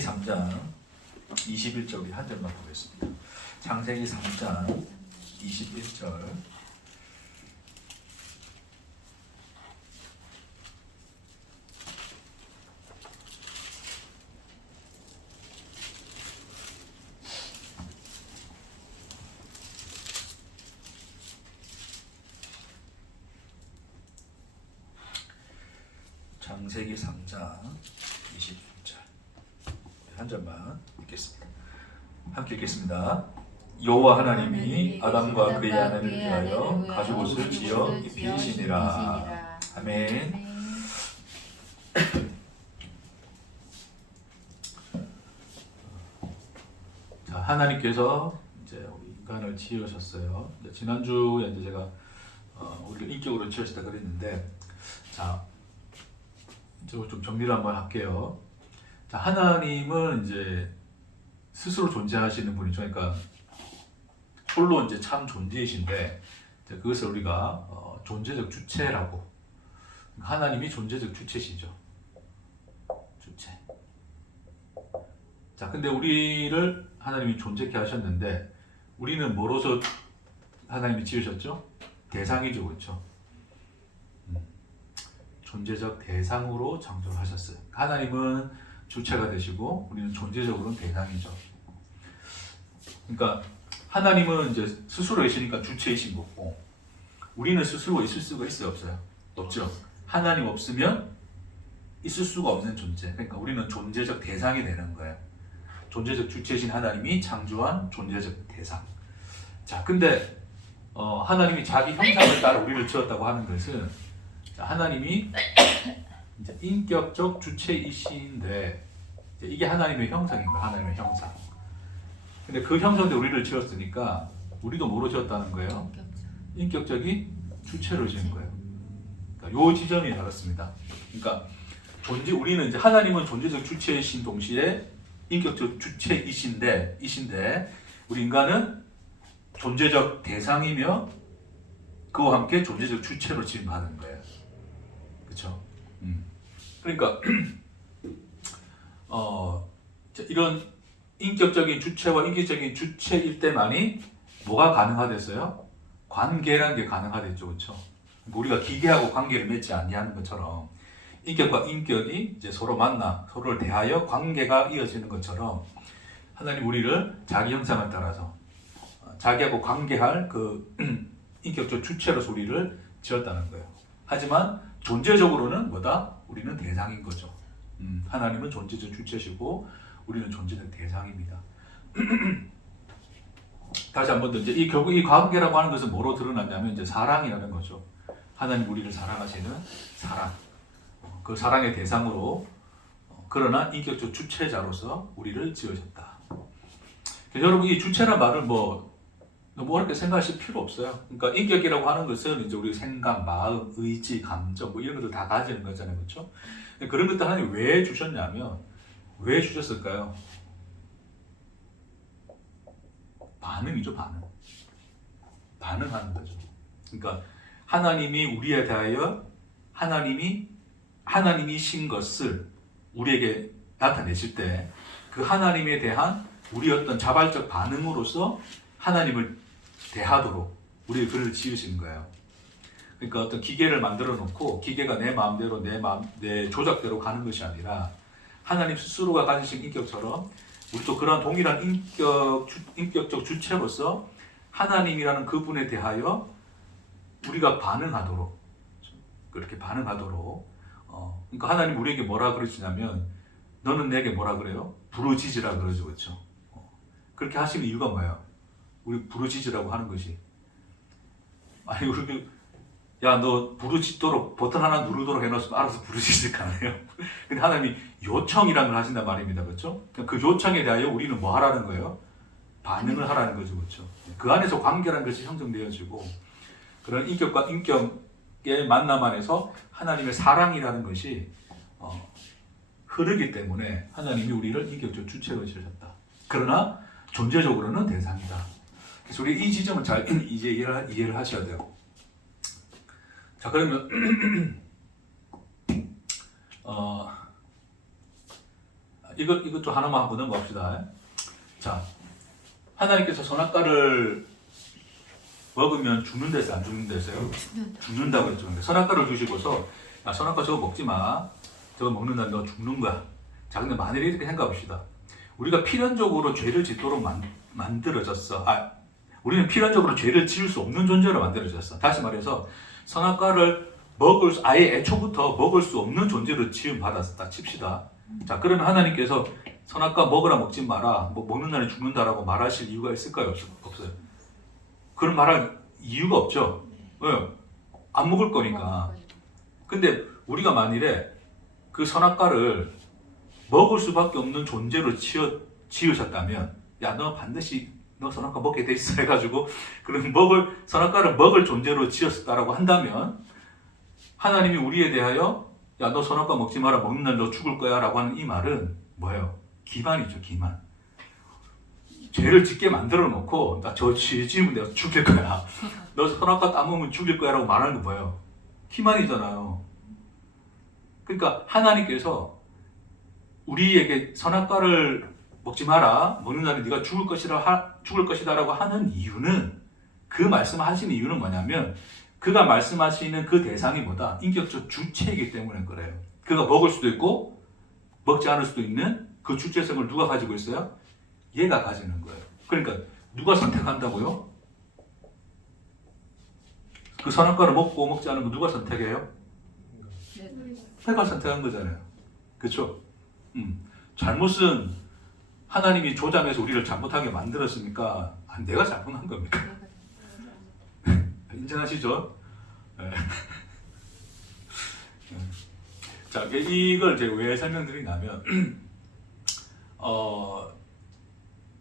창세기 3장 21절 우리 한 절만 보겠습니다. 창세기 3장 21절. 창세기 3장 21절 한 절만 읽겠습니다. 함께 읽겠습니다. 여호와 하나님이 아담과 그의 아내를 위하여 가죽옷을 지어 입히시니라. 아멘. 자, 하나님께서 이제 우리 인간을 지으셨어요. 지난주에 이제 제가 우리가 인격으로 지으셨다 그랬는데, 자, 좀 정리를 한번 할게요. 자, 하나님은 이제 스스로 존재하시는 분이죠. 그러니까 홀로 이제 참 존재이신데, 그것을 우리가 존재적 주체라고. 하나님이 존재적 주체시죠. 주체. 자, 근데 우리를 하나님이 존재케 하셨는데, 우리는 뭐로서 하나님이 지으셨죠? 대상이죠, 그렇죠? 존재적 대상으로 창조를 하셨어요. 하나님은 주체가 되시고 우리는 존재적으로는 대상이죠. 그러니까 하나님은 이제 스스로 계시니까 주체이신 거고, 우리는 스스로 있을 수가 있어요, 없어요? 없죠. 하나님 없으면 있을 수가 없는 존재. 그러니까 우리는 존재적 대상이 되는 거예요. 존재적 주체이신 하나님이 창조한 존재적 대상. 자, 근데 하나님이 자기 형상을 따라 우리를 지었다고 하는 것은, 하나님이 이제 인격적 주체이신데, 이게 하나님의 형상인 거예요. 하나님의 형상. 근데 그 형상대 우리를 지었으니까 우리도 뭐로 지었다는 거예요? 인격적인 주체로 지은 거예요. 그러니까 요 지점이 다릅니다. 그러니까 우리는 이제 하나님은 존재적 주체이신 동시에 인격적 주체이신데, 우리 인간은 존재적 대상이며 그와 함께 존재적 주체로 지음받는 거예요. 그렇죠? 그러니까 이런 인격적인 주체와 인격적인 주체일 때만이 뭐가 가능하댔어요? 관계라는 게 가능하댔죠, 그렇죠? 우리가 기계하고 관계를 맺지 아니하는 것처럼 인격과 인격이 이제 서로 만나 서로를 대하여 관계가 이어지는 것처럼, 하나님 우리를 자기 형상을 따라서 자기하고 관계할 그 인격적 주체로서 우리를 지었다는 거예요. 하지만 존재적으로는 뭐다? 우리는 대상인 거죠. 하나님은 존재적 주체시고 우리는 존재적 대상입니다. 다시 한 번 더, 이제 결국 이 관계라고 하는 것은 뭐로 드러났냐면 이제 사랑이라는 거죠. 하나님 우리를 사랑하시는 사랑. 그 사랑의 대상으로, 그러나 인격적 주체자로서 우리를 지으셨다. 여러분, 이 주체란 말을 너무 어렵게 생각하실 필요 없어요. 그러니까 인격이라고 하는 것은 이제 우리 생각, 마음, 의지, 감정 이런 것들 다 가지는 거잖아요, 그렇죠? 그런 것들 하나님 왜 주셨냐면, 왜 주셨을까요? 반응이죠, 반응. 반응하는 거죠. 그러니까 하나님이 우리에 대하여 하나님이신 것을 우리에게 나타내실 때, 그 하나님에 대한 우리 어떤 자발적 반응으로서 하나님을 대하도록 우리 그를 지으신 거예요. 그러니까 어떤 기계를 만들어 놓고 기계가 내 마음대로 내 조작대로 가는 것이 아니라, 하나님 스스로가 가지신 인격처럼 우리도 그러한 동일한 인격적 주체로서 하나님이라는 그분에 대하여 우리가 반응하도록, 그렇게 반응하도록. 그러니까 하나님 우리에게 뭐라 그러시냐면, 너는 내게 뭐라 그래요? 부르짖으라 그러죠, 그렇죠? 그렇게 하시는 이유가 뭐예요? 우리 부르짖으라고 하는 것이, 아니 우리 야 너 부르짖도록 버튼 하나 누르도록 해놨으면 알아서 부르짖을 거 아니에요? 근데 하나님이 요청이라는 걸 하신단 말입니다, 그렇죠? 그 요청에 대하여 우리는 뭐 하라는 거예요? 반응을 하라는 거죠, 그렇죠? 그 안에서 관계라는 것이 형성되어지고, 그런 인격과 인격의 만남 안에서 하나님의 사랑이라는 것이 흐르기 때문에 하나님이 우리를 인격적 주체로 지으셨다. 그러나 존재적으로는 대상이다. 그래서 우리 이 지점을 잘 이제 이해를 하셔야 돼요. 자, 그러면 이것도 하나만 하고 넘어갑시다. 자, 하나님께서 선악과를 먹으면 죽는 데서 안 죽는 데서요? 죽는다고 했죠. 선악과를 주시고서 야, 선악과 저거 먹지 마. 저거 먹는다 너 죽는 거야. 자, 근데 만일에 이렇게 생각합시다. 우리가 필연적으로 죄를 짓도록 만들어졌어. 우리는 필연적으로 죄를 지을 수 없는 존재로 만들어졌어. 다시 말해서 선악과를 아예 애초부터 먹을 수 없는 존재로 지음 받았다 칩시다. 자, 그러면 하나님께서 선악과 먹으라 먹지 마라, 뭐 먹는 날에 죽는다라고 말하실 이유가 있을까요? 없어요. 그런 말할 이유가 없죠. 왜요? 안 먹을 거니까. 근데 우리가 만일에 그 선악과를 먹을 수밖에 없는 존재로 지으셨다면, 야, 너 반드시 너 선악과 먹게 돼 있어 해가지고 그런 선악과를 먹을 존재로 지었다라고 한다면, 하나님이 우리에 대하여 야, 너 선악과 먹지 마라, 먹는 날 너 죽을 거야 라고 하는 이 말은 뭐예요? 기만이죠, 기만. 죄를 짓게 만들어 놓고 나 저 죄 지으면 내가 죽일 거야, 너 선악과 따먹으면 죽일 거야 라고 말하는 게 뭐예요? 기만이잖아요. 그러니까 하나님께서 우리에게 선악과를 먹지 마라, 먹는 날에 네가 죽을 것이다 라고 하는 이유는, 그 말씀하시는 이유는 뭐냐면, 그가 말씀하시는 그 대상이 뭐다? 인격적 주체이기 때문에 그래요. 그가 먹을 수도 있고 먹지 않을 수도 있는 그 주체성을 누가 가지고 있어요? 얘가 가지는 거예요. 그러니까 누가 선택한다고요? 그 선악과를 먹고 먹지 않은 거 누가 선택해요? 내가 선택한 거잖아요. 그렇죠? 잘못은 하나님이 조장해서 우리를 잘못하게 만들었으니까 내가 잘못한 겁니까? 인정하시죠? 네. 자, 이걸 제가 왜 설명드리냐면,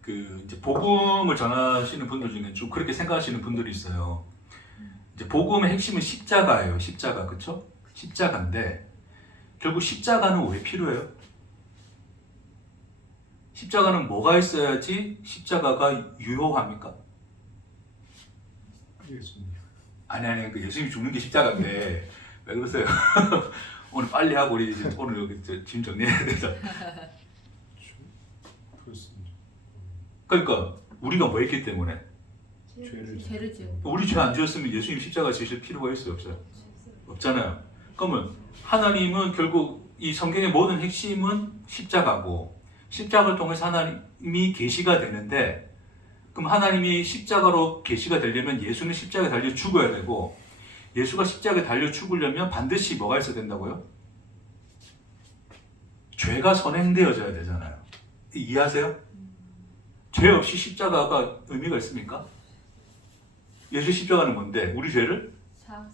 이제 복음을 전하시는 분들 중에 좀 그렇게 생각하시는 분들이 있어요. 이제 복음의 핵심은 십자가예요. 십자가, 그렇죠? 십자가인데 결국 십자가는 왜 필요해요? 십자가는 뭐가 있어야지 십자가가 유효합니까? 아니, 그 예수님이 죽는 게 십자가인데 왜 그러세요? 오늘 빨리 하고 우리 이제 오늘 여기 짐 정리해야 되죠. 그러니까 우리가 뭐 했기 때문에? 죄를 지었고. 우리 죄 안 지었으면 예수님 십자가 지실 필요가 있어요, 없어요? 없잖아요. 그러면 하나님은 결국 이 성경의 모든 핵심은 십자가고, 십자가를 통해서 하나님이 계시가 되는데, 그럼 하나님이 십자가로 계시가 되려면 예수는 십자가에 달려 죽어야 되고, 예수가 십자가에 달려 죽으려면 반드시 뭐가 있어야 된다고요? 죄가 선행되어져야 되잖아요. 이해하세요? 죄 없이 십자가가 의미가 있습니까? 예수 십자가는 뭔데? 우리 죄를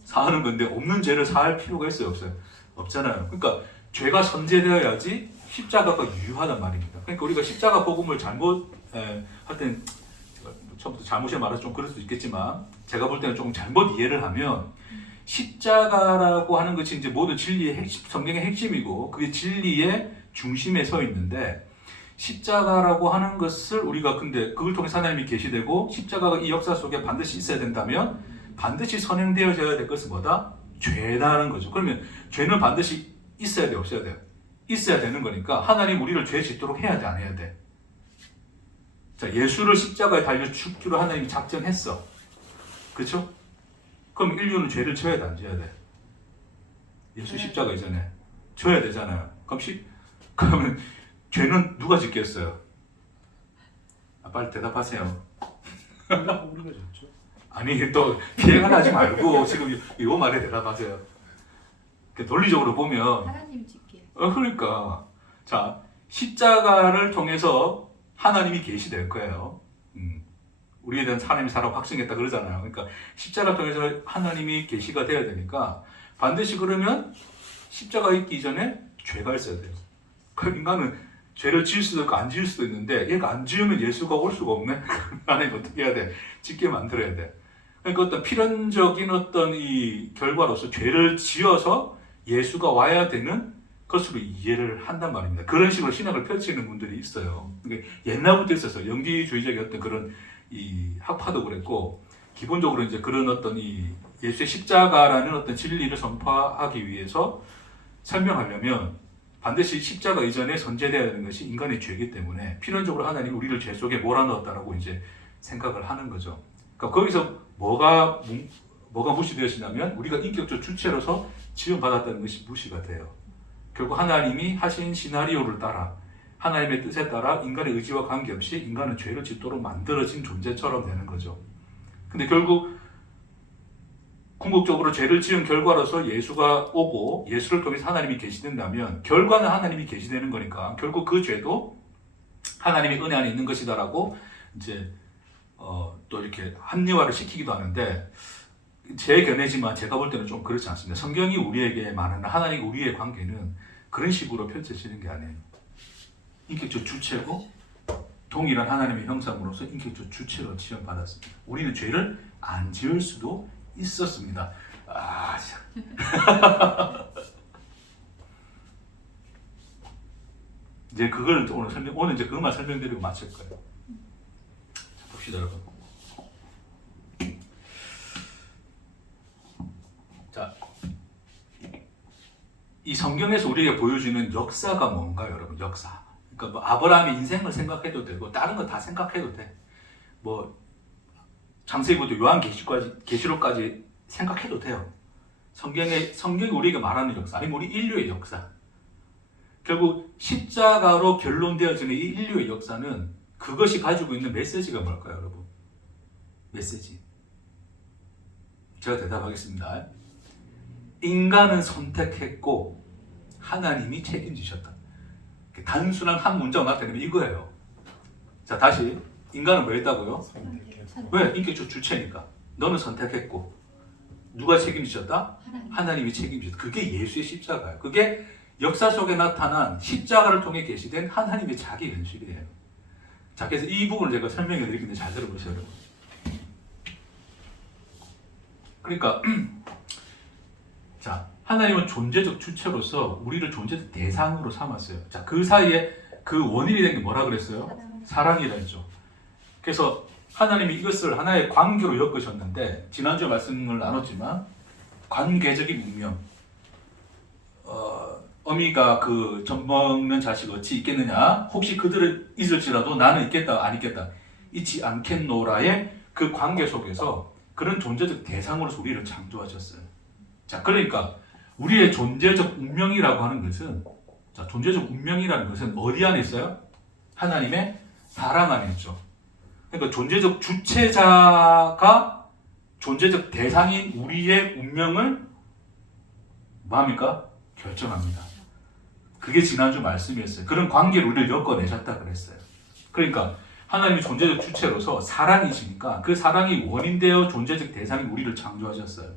사하는 건데, 없는 죄를 사할 필요가 있어요, 없어요? 없잖아요. 그러니까 죄가 선제되어야지 십자가가 유효하단 말입니다. 그러니까 우리가 십자가 복음을 할 때는, 처음부터 잘못이 말해서 좀 그럴 수도 있겠지만, 제가 볼 때는 조금 잘못 이해를 하면, 십자가라고 하는 것이 이제 모든 진리의 핵심, 성경의 핵심이고, 그게 진리의 중심에 서 있는데, 십자가라고 하는 것을 우리가 근데 그걸 통해서 하나님이 계시되고, 십자가가 이 역사 속에 반드시 있어야 된다면, 반드시 선행되어져야 될 것은 뭐다? 죄다는 거죠. 그러면 죄는 반드시 있어야 돼, 없어야 돼요? 있어야 되는 거니까 하나님 우리를 죄 짓도록 해야 돼, 안 해야 돼? 자, 예수를 십자가에 달려 죽기로 하나님이 작정했어. 그렇죠? 그럼 인류는 죄를 져야 돼, 안 져야 돼? 예수 십자가 이전에 져야 되잖아요. 그러면 죄는 누가 짓겠어요? 빨리 대답하세요. 우리가 졌죠. 아니, 또 비행을 하지 말고 지금 이 말에 대답하세요. 논리적으로 보면 하나님 짓게. 그러니까 자, 십자가를 통해서 하나님이 계시될 거예요. 우리에 대한 하나님이 살아고 확증했다 그러잖아요. 그러니까 십자가를 통해서 하나님이 계시가 되어야 되니까 반드시 그러면 십자가 있기 이전에 죄가 있어야 돼요. 그 인간은 죄를 지을 수도 있고 안 지을 수도 있는데, 얘가 안 지으면 예수가 올 수가 없네. 하나님 어떻게 해야 돼? 짓게 만들어야 돼. 그러니까 어떤 필연적인 어떤 이 결과로서 죄를 지어서 예수가 와야 되는 것으로 이해를 한단 말입니다. 그런 식으로 신학을 펼치는 분들이 있어요. 그러니까 옛날부터 있었어요. 영지주의적인 어떤 그런 이 학파도 그랬고, 기본적으로 이제 그런 어떤 이 예수의 십자가라는 어떤 진리를 선포하기 위해서 설명하려면 반드시 십자가 이전에 선제되어야 하는 것이 인간의 죄이기 때문에 필연적으로 하나님이 우리를 죄 속에 몰아넣었다라고 이제 생각을 하는 거죠. 그러니까 거기서 뭐가 무시되어지냐면 우리가 인격적 주체로서 지원받았다는 것이 무시가 돼요. 결국 하나님이 하신 시나리오를 따라 하나님의 뜻에 따라 인간의 의지와 관계없이 인간은 죄를 짓도록 만들어진 존재처럼 되는 거죠. 근데 결국 궁극적으로 죄를 지은 결과로서 예수가 오고 예수를 통해서 하나님이 계시된다면 결과는 하나님이 계시되는 거니까 결국 그 죄도 하나님의 은혜 안에 있는 것이다라고 이제 또 이렇게 합리화를 시키기도 하는데 제 견해지만 제가 볼 때는 좀 그렇지 않습니다. 성경이 우리에게 말하는 하나님과 우리의 관계는 그런 식으로 펼쳐지는 게 아니에요. 인격적 주체고 동일한 하나님의 형상으로서 인격적 주체로 지원받았습니다. 우리는 죄를 안 지을 수도 있었습니다. 이제 그걸 오늘 이제 그것만 설명드리고 마칠 거예요. 자, 봅시다, 여러분. 자, 이 성경에서 우리에게 보여주는 역사가 뭔가요, 여러분? 역사. 그러니까 뭐 아브라함의 인생을 생각해도 되고 다른 거 다 생각해도 돼. 뭐 창세기부터 요한계시록까지 생각해도 돼요. 성경이 우리에게 말하는 역사, 아니면 우리 인류의 역사. 결국 십자가로 결론되어지는 이 인류의 역사는 그것이 가지고 있는 메시지가 뭘까요, 여러분? 메시지. 제가 대답하겠습니다. 인간은 선택했고 하나님이 책임지셨다. 단순한 한 문장 나타내면 이거예요. 자, 다시 인간은 뭐 했다고요? 왜? 인격적 주체니까. 너는 선택했고 누가 책임지셨다? 하나님이 책임지셨다. 그게 예수의 십자가예요. 그게 역사 속에 나타난 십자가를 통해 계시된 하나님의 자기 현실이에요. 자, 그래서 이 부분을 제가 설명해 드리는데 잘 들어보세요, 여러분. 그러니까 자, 하나님은 존재적 주체로서 우리를 존재적 대상으로 삼았어요. 자, 그 사이에 그 원인이 된 게 뭐라 그랬어요? 사랑이라 했죠. 그래서 하나님이 이것을 하나의 관계로 엮으셨는데 지난주에 말씀을 나눴지만 관계적인 운명. 어미가 그 젖 먹는 자식 어찌 있겠느냐? 혹시 그들은 있을지라도 나는 있겠다, 안 있겠다. 있지 않겠노라의 그 관계 속에서 그런 존재적 대상으로서 우리를 창조하셨어요. 자, 그러니까 우리의 존재적 운명이라고 하는 것은, 자, 존재적 운명이라는 것은 어디 안에 있어요? 하나님의 사랑 안에 있죠. 그러니까 존재적 주체자가 존재적 대상인 우리의 운명을 뭐합니까? 결정합니다. 그게 지난주 말씀이었어요. 그런 관계로 우리를 엮어내셨다 그랬어요. 그러니까 하나님이 존재적 주체로서 사랑이시니까 그 사랑이 원인되어 존재적 대상인 우리를 창조하셨어요.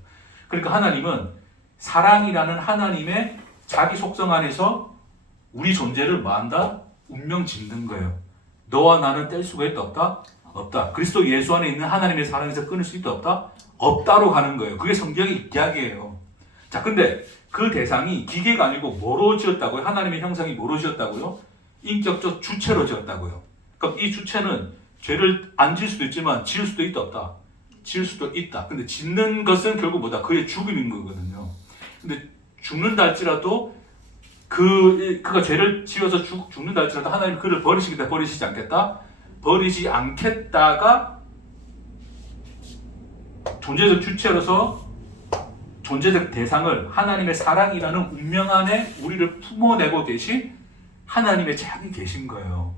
그러니까 하나님은 사랑이라는 하나님의 자기 속성 안에서 우리 존재를 뭐한다? 운명 짓는 거예요. 너와 나는 뗄 수가 있다 없다? 없다. 그리스도 예수 안에 있는 하나님의 사랑에서 끊을 수 있다 없다? 없다로 가는 거예요. 그게 성경의 이야기예요. 자, 근데 그 대상이 기계가 아니고 뭐로 지었다고요? 하나님의 형상이 뭐로 지었다고요? 인격적 주체로 지었다고요. 그럼 이 주체는 죄를 안 지을 수도 있지만 지을 수도 있다 없다? 지을 수도 있다. 근데 짓는 것은 결국 뭐다? 그의 죽음인 거거든요. 근데 죽는다 할지라도 그가 죄를 지어서 죽는다 할지라도 하나님 그를 버리시겠다, 버리시지 않겠다? 버리지 않겠다가 존재적 주체로서 존재적 대상을 하나님의 사랑이라는 운명 안에 우리를 품어내고 계신 하나님의 자기 계신 거예요.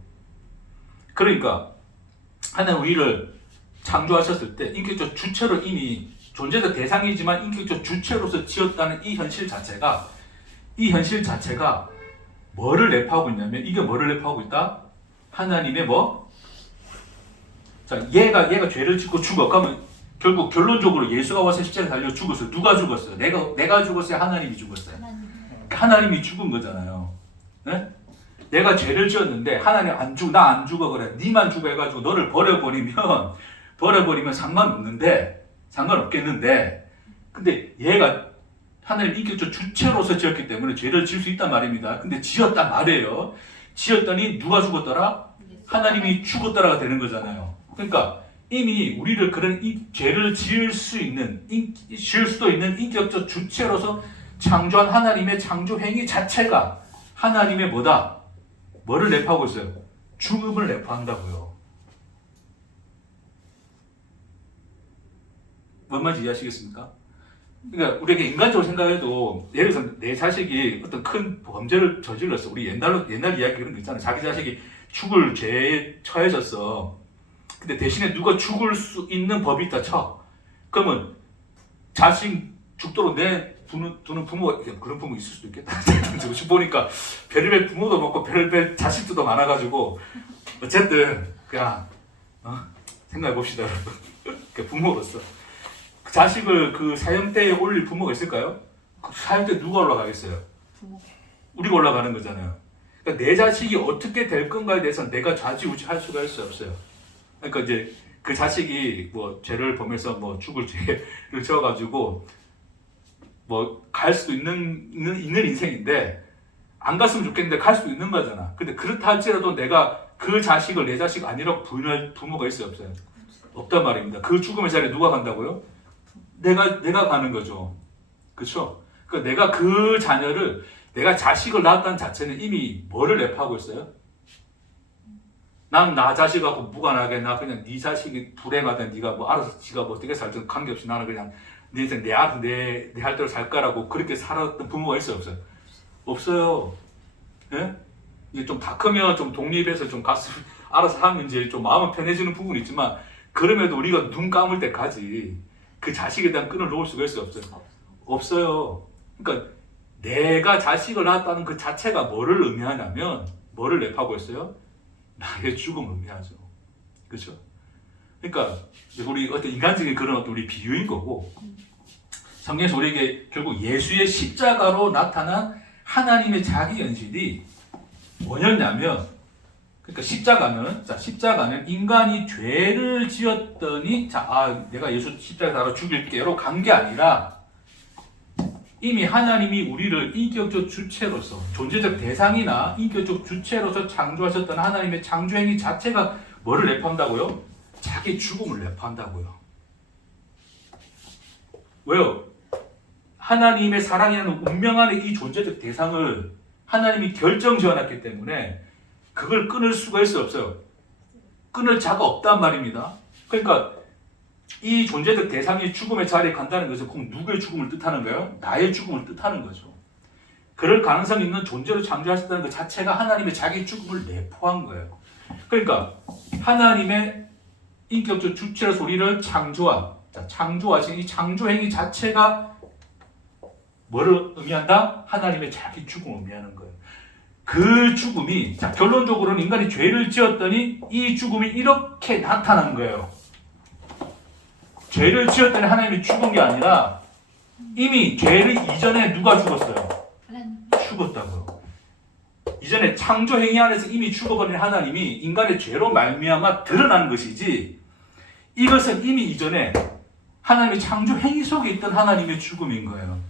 그러니까 하나님 우리를 창조하셨을 때 인격적 주체로 이미 존재적 대상이지만 인격적 주체로서 지었다는 이 현실 자체가 뭐를 내포하고 있냐면 이게 뭐를 내포하고 있다? 하나님의 뭐? 자, 얘가 죄를 짓고 죽어. 그러면 결국 결론적으로 예수가 와서 십자가에 달려 죽었어요. 누가 죽었어요? 내가 죽었어요? 하나님이 죽었어요? 하나님이 죽은 거잖아요. 네? 내가 죄를 지었는데 하나님 나 안 죽어 그래. 니만 죽어 해가지고 너를 버려버리면 상관없겠는데 근데 얘가 하나님 인격적 주체로서 지었기 때문에 죄를 지을 수 있단 말입니다. 근데 지었단 말이에요. 지었더니 누가 죽었더라? 하나님이 죽었더라가 되는 거잖아요. 그러니까 이미 우리를 그런 죄를 지을 수도 있는 인격적 주체로서 창조한 하나님의 창조 행위 자체가 하나님의 뭐다? 뭐를 내포하고 있어요? 죽음을 내포한다고요. 뭔 말인지 이해하시겠습니까? 그러니까 우리가 인간적으로 생각해도 예를 들어서 내 자식이 어떤 큰 범죄를 저질렀어. 우리 옛날 이야기 그런 거 있잖아요. 자기 자식이 죽을 죄에 처해졌어. 근데 대신에 누가 죽을 수 있는 법이 있다 쳐. 그러면 자식 죽도록 두는 부모가 그런 부모 있을 수도 있겠다. 지금 보니까 별의별 부모도 많고 별의별 자식들도 많아가지고 어쨌든 그냥 생각해 봅시다, 여러분. 부모로서 그 자식을 그 사형대에 올릴 부모가 있을까요? 그 사형대 누가 올라가겠어요? 부모. 우리가 올라가는 거잖아요. 그러니까 내 자식이 어떻게 될 건가에 대해서는 내가 좌지우지할 수가 없어요. 그러니까 이제 그 자식이 뭐 죄를 범해서 뭐 죽을 죄를 지어가지고 뭐 갈 수도 있는 인생인데 안 갔으면 좋겠는데 갈 수도 있는 거잖아. 근데 그렇다 할지라도 내가 그 자식을 내 자식 아니라고 부인할 부모가 있어요, 없어요? 없단 말입니다. 그 죽음의 자리에 누가 간다고요? 내가 가는 거죠. 그렇죠? 그러니까 내가 그 자녀를 내가 자식을 낳았다는 자체는 이미 뭐를 내포하고 있어요? 난 나 자식하고 무관하게 나 그냥 네 자식이 불행하든 네가 뭐 알아서 지가 뭐 어떻게 살든 관계없이 나는 그냥 내 인생 내 할 대로 살 거라고 그렇게 살았던 부모가 있어요, 없어요? 없어요. 예? 이제 좀 다 크면 좀 독립해서 좀 가서 알아서 하면 이제 좀 마음은 편해지는 부분이 있지만 그럼에도 우리가 눈 감을 때까지 그 자식에 대한 끈을 놓을 수가 있어요, 없어요? 없어요. 그러니까 내가 자식을 낳았다는 그 자체가 뭐를 의미하냐면 뭐를 내포하고 있어요? 나의 죽음을 의미하죠. 그렇죠? 그러니까 우리 어떤 인간적인 그런 어떤 우리 비유인 거고 성경에서 우리에게 결국 예수의 십자가로 나타난 하나님의 자기 현실이 뭐였냐면 그러니까 십자가는 인간이 죄를 지었더니 내가 예수 십자가로 죽일게요로 간 게 아니라 이미 하나님이 우리를 인격적 주체로서 존재적 대상이나 인격적 주체로서 창조하셨던 하나님의 창조행위 자체가 뭐를 내포한다고요? 자기 죽음을 내포한다고요. 왜요? 하나님의 사랑이라는 운명 안에 이 존재적 대상을 하나님이 결정 지어놨기 때문에 그걸 끊을 수가 없어요. 끊을 자가 없단 말입니다. 그러니까 이 존재적 대상이 죽음의 자리에 간다는 것은 꼭 누구의 죽음을 뜻하는 거예요? 나의 죽음을 뜻하는 거죠. 그럴 가능성이 있는 존재로 창조하셨다는 것 자체가 하나님의 자기 죽음을 내포한 거예요. 그러니까 하나님의 인격적 주체로서 우리를 창조하신 이 창조행위 자체가 뭐를 의미한다? 하나님의 자기 죽음을 의미하는 거예요. 그 죽음이 결론적으로는 인간이 죄를 지었더니 이 죽음이 이렇게 나타난 거예요. 죄를 지었더니 하나님이 죽은 게 아니라 이미 죄를 이전에 누가 죽었어요? 죽었다고요. 이전에 창조 행위 안에서 이미 죽어버린 하나님이 인간의 죄로 말미암아 드러난 것이지 이것은 이미 이전에 하나님의 창조 행위 속에 있던 하나님의 죽음인 거예요.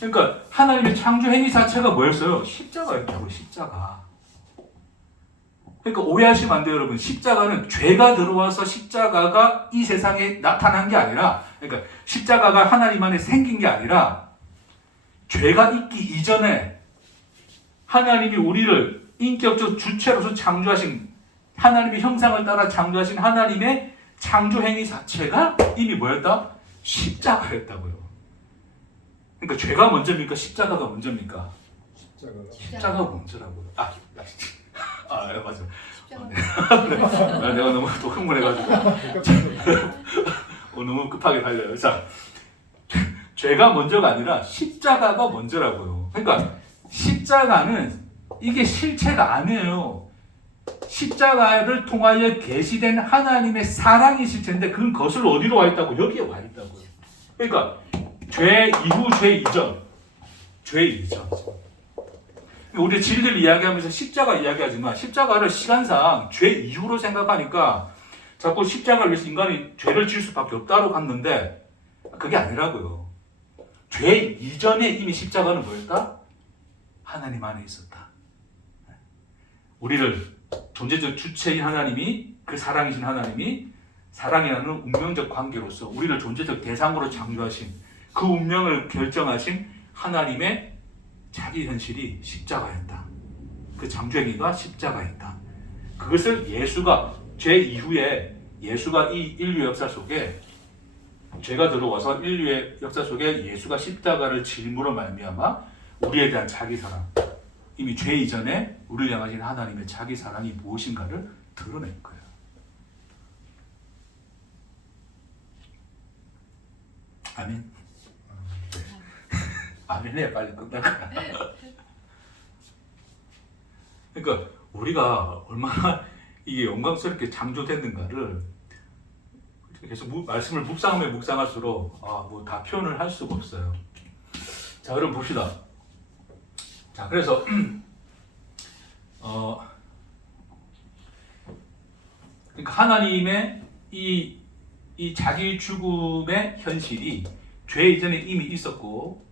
그러니까 하나님의 창조 행위 자체가 뭐였어요? 십자가였다고요. 십자가. 그러니까 오해하시면 안 돼요, 여러분. 십자가는 죄가 들어와서 십자가가 이 세상에 나타난 게 아니라, 그러니까 십자가가 하나님 안에 생긴 게 아니라 죄가 있기 이전에 하나님이 우리를 인격적 주체로서 창조하신 하나님의 형상을 따라 창조하신 하나님의 창조 행위 자체가 이미 뭐였다? 십자가였다고요. 그러니까 죄가 먼저입니까? 십자가가 먼저입니까? 십자가가 먼저라고요. 맞아. 내가 너무 또 흥분해가지고 너무 급하게 달려요. 자, 죄가 먼저가 아니라 십자가가 먼저라고요. 그러니까 십자가는 이게 실체가 아니에요. 십자가를 통하여 계시된 하나님의 사랑이 실체인데 그건 거슬러 어디로 와 있다고? 여기에 와 있다고요. 그러니까 죄 이후, 죄 이전. 우리 진리를 이야기하면서 십자가 이야기하지만 십자가를 시간상 죄 이후로 생각하니까 자꾸 십자가를 위해서 인간이 죄를 지을 수밖에 없다고 갔는데 그게 아니라고요. 죄 이전에 이미 십자가는 뭐였다? 하나님 안에 있었다. 우리를 존재적 주체인 하나님이 그 사랑이신 하나님이 사랑이라는 운명적 관계로서 우리를 존재적 대상으로 창조하신 그 운명을 결정하신 하나님의 자기 현실이 십자가였다. 그 창조행위가 십자가였다. 그것을 예수가 죄 이후에 예수가 이 인류 역사 속에 죄가 들어와서 인류의 역사 속에 예수가 십자가를 짐으로 말미암아 우리에 대한 자기 사랑, 이미 죄 이전에 우리를 향하신 하나님의 자기 사랑이 무엇인가를 드러낸 거예요. 아멘. 네. 아멘해 빨리 끝날 거야. 그러니까 우리가 얼마나 이게 영광스럽게 창조됐는가를 계속 말씀을 묵상하면 묵상할수록 뭐 다 표현을 할 수가 없어요. 자, 그럼 봅시다. 자, 그래서 그러니까 하나님의 이 자기 죽음의 현실이 죄 이전에 이미 있었고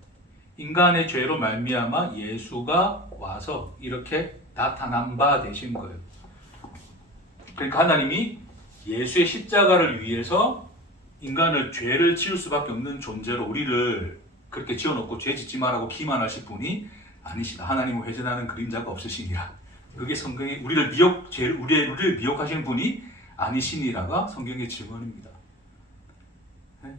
인간의 죄로 말미암아 예수가 와서 이렇게 나타난 바 되신 거예요. 그러니까 하나님이 예수의 십자가를 위해서 인간을 죄를 지을 수밖에 없는 존재로 우리를 그렇게 지어놓고 죄 짓지 말라고 기만하실 분이 아니시다. 하나님은 회전하는 그림자가 없으시니라. 그게 성경이 우리를 미혹하시는 분이 아니시니라가 성경의 증언입니다. 네?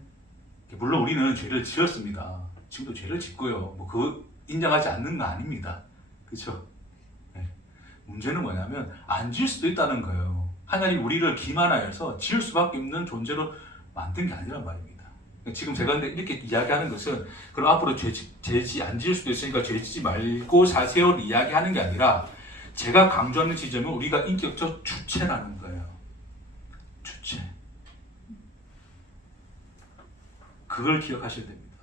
물론 우리는 죄를 지었습니다. 지금도 죄를 짓고요. 뭐 그거 인정하지 않는 거 아닙니다. 그렇죠? 네. 문제는 뭐냐면 안 지을 수도 있다는 거예요. 하나님 우리를 기만하여서 지을 수밖에 없는 존재로 만든 게 아니란 말입니다. 지금 제가 이렇게 이야기하는 것은 그럼 앞으로 죄지 안 지을 수도 있으니까 죄 짓지 말고 사세요를 이야기하는 게 아니라 제가 강조하는 지점은 우리가 인격적 주체라는 거예요. 주체. 그걸 기억하셔야 됩니다.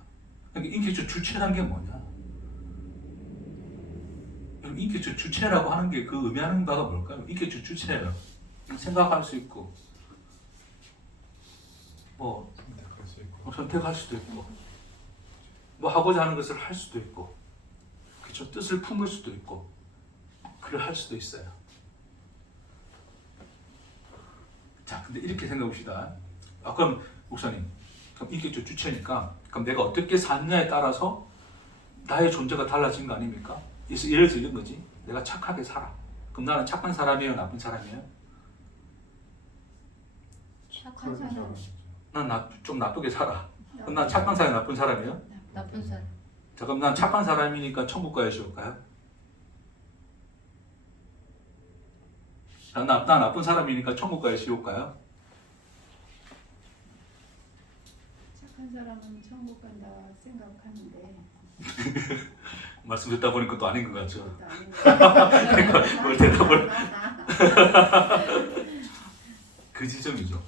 그러니까 인격적 주체라는 게 뭐냐? 인격적 주체라고 하는 게 그 의미하는 바가 뭘까요? 인격적 주체예요. 생각할 수 있고 뭐 선택할 수도 있고 뭐 하고자 하는 것을 할 수도 있고 그렇죠? 뜻을 품을 수도 있고 그걸 할 수도 있어요. 자, 근데 이렇게 생각해 봅시다. 그럼 목사님, 그럼 인격적 주체니까 그럼 내가 어떻게 사느냐에 따라서 나의 존재가 달라진 거 아닙니까? 예를 들어 이런 거지. 내가 착하게 살아. 그럼 나는 착한 사람이에요, 나쁜 사람이에요? 착한 사람. 난 좀 나쁘게 살아. 그럼 난 착한 사람, 나쁜 사람이에요? 나쁜 사람. 자, 그럼 난 착한 사람이니까 천국 가야 쉬울까요? 난 나쁜 사람이니까 천국 가야 쉬울까요? 착한 사람은 천국 간다 생각하는데. 말씀 듣다 보니까 또 아닌 것 같죠? 그것도 아닌 것 같아요. 그러니까 뭘 대답을 그 지점이죠.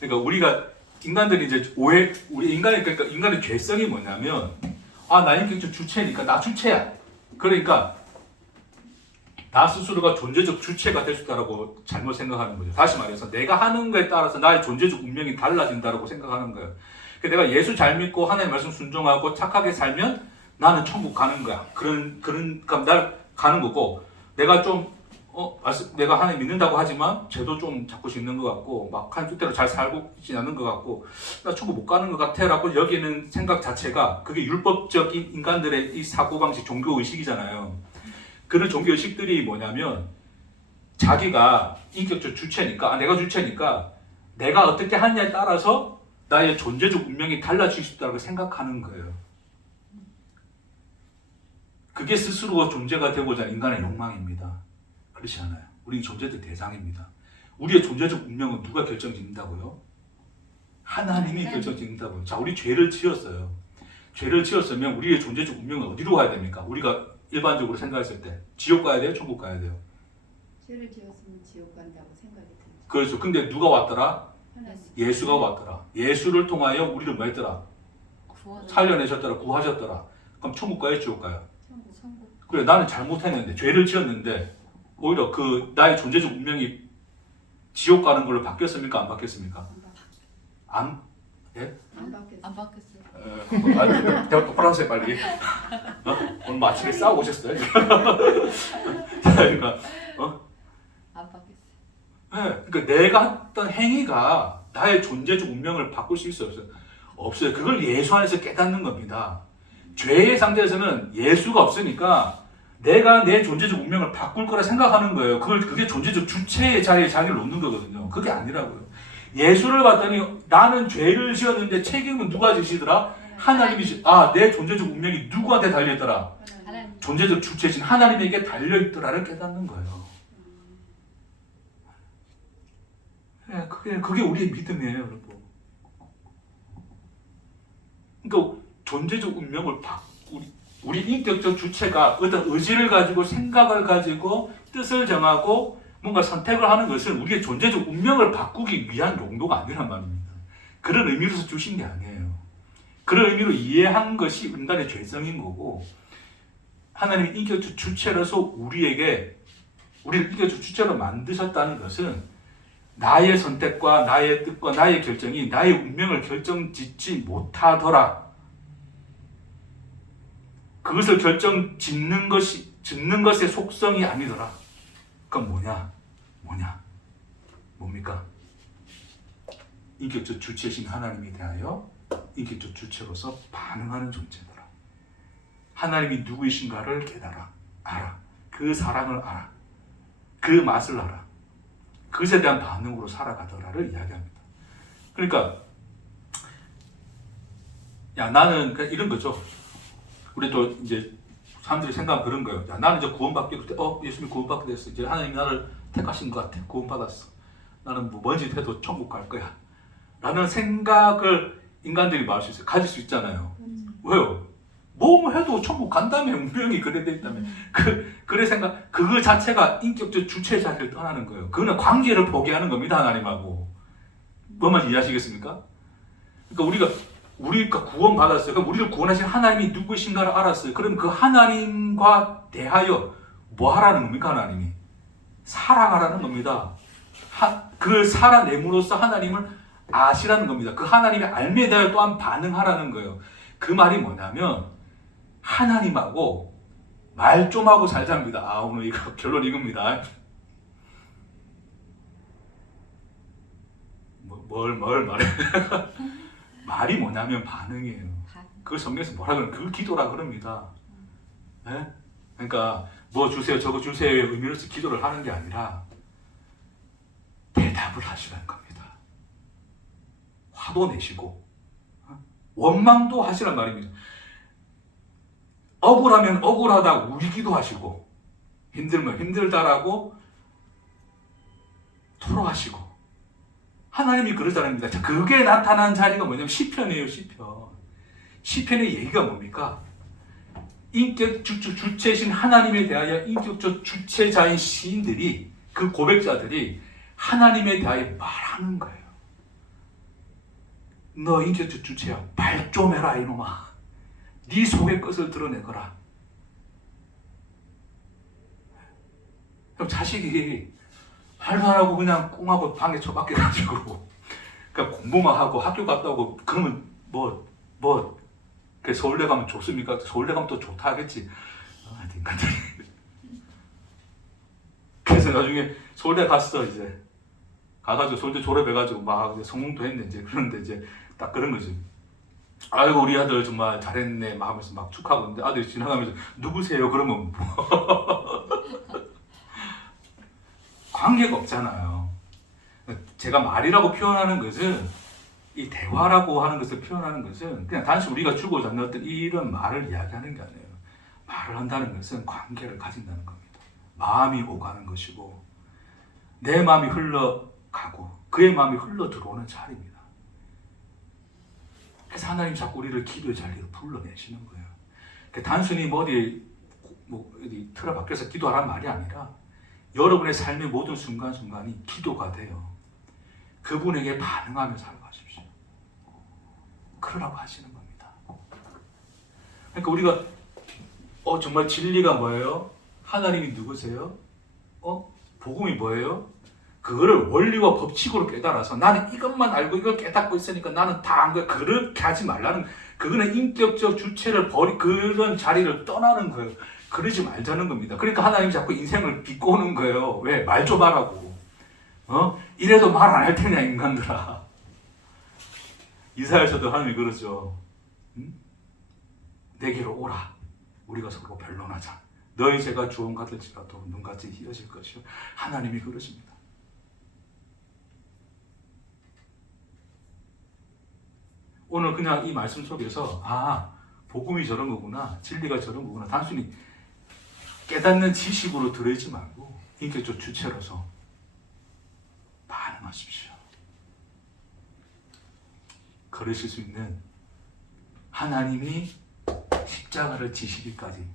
그러니까 우리가 인간들이 이제 우리 그러니까 인간의 죄성이 뭐냐면 나 인격적 주체니까 나 주체야. 그러니까 나 스스로가 존재적 주체가 될 수 있다라고 잘못 생각하는 거죠. 다시 말해서 내가 하는 거에 따라서 나의 존재적 운명이 달라진다라고 생각하는 거예요. 그러니까 내가 예수 잘 믿고 하나님 말씀 순종하고 착하게 살면 나는 천국 가는 거야. 그럼 날 가는 거고 내가 내가 하나님 믿는다고 하지만 죄도 좀 자꾸 짓는 것 같고 막 한 뜻대로 잘 살고 있지 않는 것 같고 나 천국 못 가는 것 같아라고 여기는 생각 자체가 그게 율법적인 인간들의 이 사고방식 종교의식이잖아요. 그런 종교의식들이 뭐냐면 자기가 인격적 주체니까 내가 주체니까 내가 어떻게 하느냐에 따라서 나의 존재적 운명이 달라질 수 있다고 생각하는 거예요. 그게 스스로 존재가 되고자 하는 인간의 욕망입니다. 그렇지 않아요. 우리는 존재의 대상입니다. 우리의 존재적 운명은 누가 결정짓는다고요? 하나님이 결정짓는다고요. 자, 우리 죄를 지었어요. 죄를 지었으면 우리의 존재적 운명은 어디로 가야 됩니까? 우리가 일반적으로 생각했을 때 지옥 가야 돼요? 천국 가야 돼요? 죄를 지었으면 지옥 간다고 생각이 들죠. 그렇죠. 근데 누가 왔더라? 하나님. 예수가 왔더라. 예수를 통하여 우리를 뭐 했더라? 살려내셨더라. 구하셨더라. 그럼 천국 가요? 지옥 가요? 천국. 그래, 나는 잘못했는데 죄를 지었는데 오히려 그 나의 존재적 운명이 지옥 가는 걸로 바뀌었습니까? 안 바뀌었습니까? 예? 안 바뀌었어요. 대화 똑바로 하세요 빨리. 오늘 아침에 싸우고 오셨어요? 그러니까 안 바뀌었어요. 네, 그러니까 내가 했던 행위가 나의 존재적 운명을 바꿀 수 있어요? 없어요. 그걸 예수 안에서 깨닫는 겁니다. 죄의 상태에서는 예수가 없으니까 내가 내 존재적 운명을 바꿀 거라 생각하는 거예요. 그게 존재적 주체의 자리에 자기를 놓는 거거든요. 그게 아니라고요. 예수를 봤더니 나는 죄를 지었는데 책임은 누가 지시더라? 하나님이시. 내 존재적 운명이 누구한테 달려있더라? 하나님. 존재적 주체신 하나님에게 달려있더라를 깨닫는 거예요. 네, 그게 우리의 믿음이에요, 여러분. 그러니까 존재적 운명을 우리 인격적 주체가 어떤 의지를 가지고 생각을 가지고 뜻을 정하고 뭔가 선택을 하는 것은 우리의 존재적 운명을 바꾸기 위한 용도가 아니란 말입니다. 그런 의미로서 주신 게 아니에요. 그런 의미로 이해한 것이 인간의 죄성인 거고, 하나님이 인격적 주체로서 우리를 인격적 주체로 만드셨다는 것은 나의 선택과 나의 뜻과 나의 결정이 나의 운명을 결정짓지 못하더라. 그것을 짓는 것의 속성이 아니더라. 그건 뭡니까? 인격적 주체이신 하나님에 대하여 인격적 주체로서 반응하는 존재더라. 하나님이 누구이신가를 알아. 그 사랑을 알아. 그 맛을 알아. 그것에 대한 반응으로 살아가더라를 이야기합니다. 그러니까 나는 이런 거죠. 우리 또 이제 사람들이 생각하면 그런 거예요. 나는 이제 구원받게 돼. 예수님이 구원받게 됐어. 이제 하나님이 나를 택하신 것 같아. 구원받았어. 나는 뭔지 해도 천국 갈 거야. 라는 생각을 인간들이 말할 수 있어요. 가질 수 있잖아요. 왜요? 뭐 해도 천국 간다며. 운명이 그래 돼 있다며. 그래 그거 자체가 인격적 주체 자리를 떠나는 거예요. 그거는 관계를 포기하는 겁니다. 하나님하고. 뭔 말인지 이해하시겠습니까? 그러니까 우리가 구원받았어요. 그럼 우리를 구원하신 하나님이 누구신가를 알았어요. 그럼 그 하나님과 대하여 뭐 하라는 겁니까? 하나님이 살아가라는 겁니다. 그 살아냄으로써 하나님을 아시라는 겁니다. 그 하나님의 알미에 대하여 또한 반응하라는 거예요. 그 말이 뭐냐면 하나님하고 말 좀 하고 살자입니다. 오늘 이거 결론 이겁니다. 뭘 말해? 말이 뭐냐면 반응이에요. 그 성경에서 뭐라 그러면 그 기도라 그럽니다. 네? 그러니까 뭐 주세요 저거 주세요의 의미로서 기도를 하는 게 아니라 대답을 하시라는 겁니다. 화도 내시고 원망도 하시란 말입니다. 억울하면 억울하다 울기도 하시고 힘들면 힘들다라고 토로하시고 하나님이 그러잖아요. 그게 나타난 자리가 뭐냐면 시편이에요. 시편의 얘기가 뭡니까? 인격적 주체이신 하나님에 대하여 인격적 주체자인 시인들이 그 고백자들이 하나님에 대하여 말하는 거예요. 너 인격적 주체야. 말 좀 해라 이놈아. 네 속의 것을 드러내거라. 그럼 자식이 말도 안 하고 그냥 꽁하고 방에 처박혀 가지고 그러니까 공부만 하고 학교 갔다 오고 그러면 그 서울대 가면 좋습니까? 서울대 가면 또 좋다 하겠지. 인간들이. 그래서 나중에 서울대 갔어 이제 가가지고 서울대 졸업해가지고 막 이제 성공도 했는데 이제 그런데 이제 딱 그런 거지. 아이고 우리 아들 정말 잘했네 막 하면서 막 축하하고 있는데 아들이 지나가면서 누구세요? 그러면 관계가 없잖아요. 제가 말이라고 표현하는 것은 이 대화라고 하는 것을 표현하는 것은 그냥 단순히 우리가 주고 받는 어떤 이런 말을 이야기하는 게 아니에요. 말을 한다는 것은 관계를 가진다는 겁니다. 마음이 오가는 것이고 내 마음이 흘러가고 그의 마음이 흘러 들어오는 자리입니다. 그래서 하나님 자꾸 우리를 기도의 자리로 불러내시는 거예요. 단순히 어디 틀어 박혀서 기도하라는 말이 아니라 여러분의 삶의 모든 순간순간이 기도가 돼요. 그분에게 반응하며 살아가십시오. 그러라고 하시는 겁니다. 그러니까 우리가 정말 진리가 뭐예요? 하나님이 누구세요? 복음이 뭐예요? 그거를 원리와 법칙으로 깨달아서 나는 이것만 알고 이걸 깨닫고 있으니까 나는 다 안 거야. 그렇게 하지 말라는 그거는 인격적 주체를 그런 자리를 떠나는 거예요. 그러지 말자는 겁니다. 그러니까 하나님이 자꾸 인생을 비꼬는 거예요. 왜? 말 좀 하라고. 이래도 말 안 할 테냐 인간들아. 이사야서도 하나님이 그러죠. 내게로 오라. 우리가 서로 변론하자. 너희 죄가 주홍 같을지라도 눈같이 희어질 것이요. 하나님이 그러십니다. 오늘 그냥 이 말씀 속에서 복음이 저런 거구나, 진리가 저런 거구나, 단순히 깨닫는 지식으로 들으지 말고 인격적 주체로서 반응하십시오. 그러실 수 있는 하나님이 십자가를 지시기까지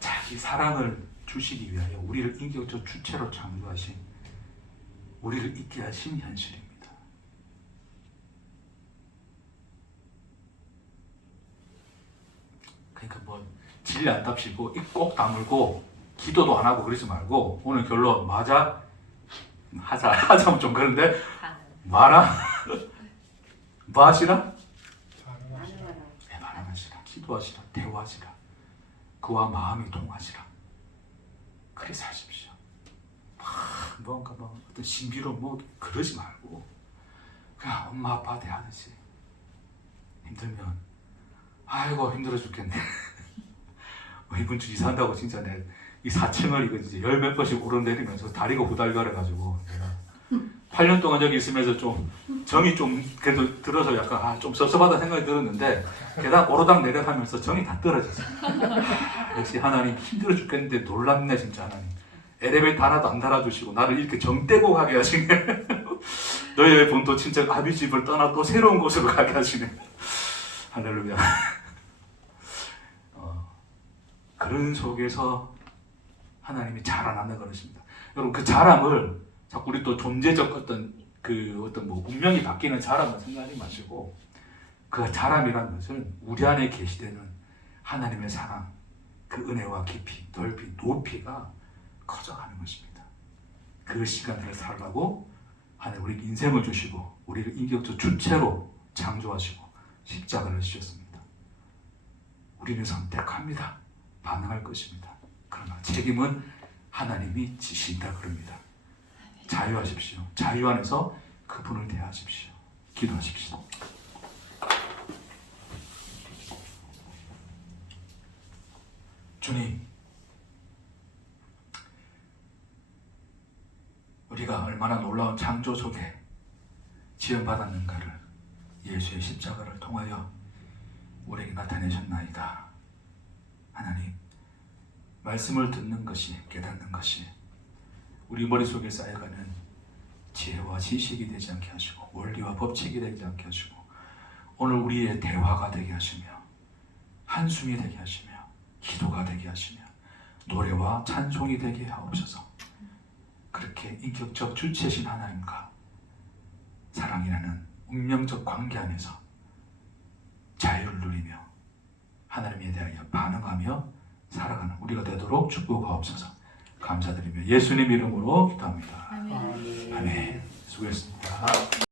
자기 사랑을 주시기 위하여 우리를 인격적 주체로 창조하신, 우리를 있게 하신 현실입니다. 그러니까 뭐 진리 안 답시고 입 꼭 다물고 기도도 안 하고 그러지 말고 오늘 결론 하자면 좀 그런데 마라 뭐 하시라? 반응하시라. 네, 반응하시라. 기도하시라. 대화하시라. 그와 마음이 통하시라. 그래서 하십시오. 뭔가 어떤 신비로 그러지 말고 그냥 엄마 아빠 대하듯이 힘들면 아이고 힘들어 죽겠네. 이번 주 이사한다고 진짜 이 4층을 이거 이제 열 몇 번씩 오르내리면서 다리가 후달가려가지고 내가 8년 동안 여기 있으면서 좀 정이 좀 그래도 들어서 약간 좀 섭섭하다 생각이 들었는데 계단 오르락 내리락 하면서 정이 다 떨어졌어요. 역시 하나님 힘들어 죽겠는데 놀랍네 진짜 하나님. 엘리베이터 하나도 안 달아주시고 나를 이렇게 정 떼고 가게 하시네. 너의 본토 친척 아비 집을 떠나 또 새로운 곳으로 가게 하시네. 할렐루야. 그런 속에서 하나님이 자라나는 그러십니다. 여러분 그 자람을 자꾸 우리 또 존재적 어떤 운명이 바뀌는 자람을 생각하지 마시고 그 자람이라는 것은 우리 안에 계시되는 하나님의 사랑, 그 은혜와 깊이, 넓이, 높이가 커져가는 것입니다. 그 시간을 살라고 하나님 우리 인생을 주시고 우리를 인격적 주체로 창조하시고 십자가를 지셨습니다. 우리는 선택합니다. 반응할 것입니다. 그러나 책임은 하나님이 지신다 그럽니다. 자유하십시오. 자유 안에서 그분을 대하십시오. 기도하십시오. 주님, 우리가 얼마나 놀라운 창조 속에 지원받았는가를 예수의 십자가를 통하여 우리에게 나타내셨나이다. 하나님, 말씀을 듣는 것이, 깨닫는 것이 우리 머릿속에 쌓여가는 지혜와 지식이 되지 않게 하시고 원리와 법칙이 되지 않게 하시고 오늘 우리의 대화가 되게 하시며 한숨이 되게 하시며 기도가 되게 하시며 노래와 찬송이 되게 하옵소서. 그렇게 인격적 주체신 하나님과 사랑이라는 운명적 관계 안에서 자유를 누리며 하나님에 대하여 반응하며 살아가는 우리가 되도록 축복하옵소서. 감사드리며 예수님 이름으로 기도합니다. 아멘. 아멘. 수고했습니다.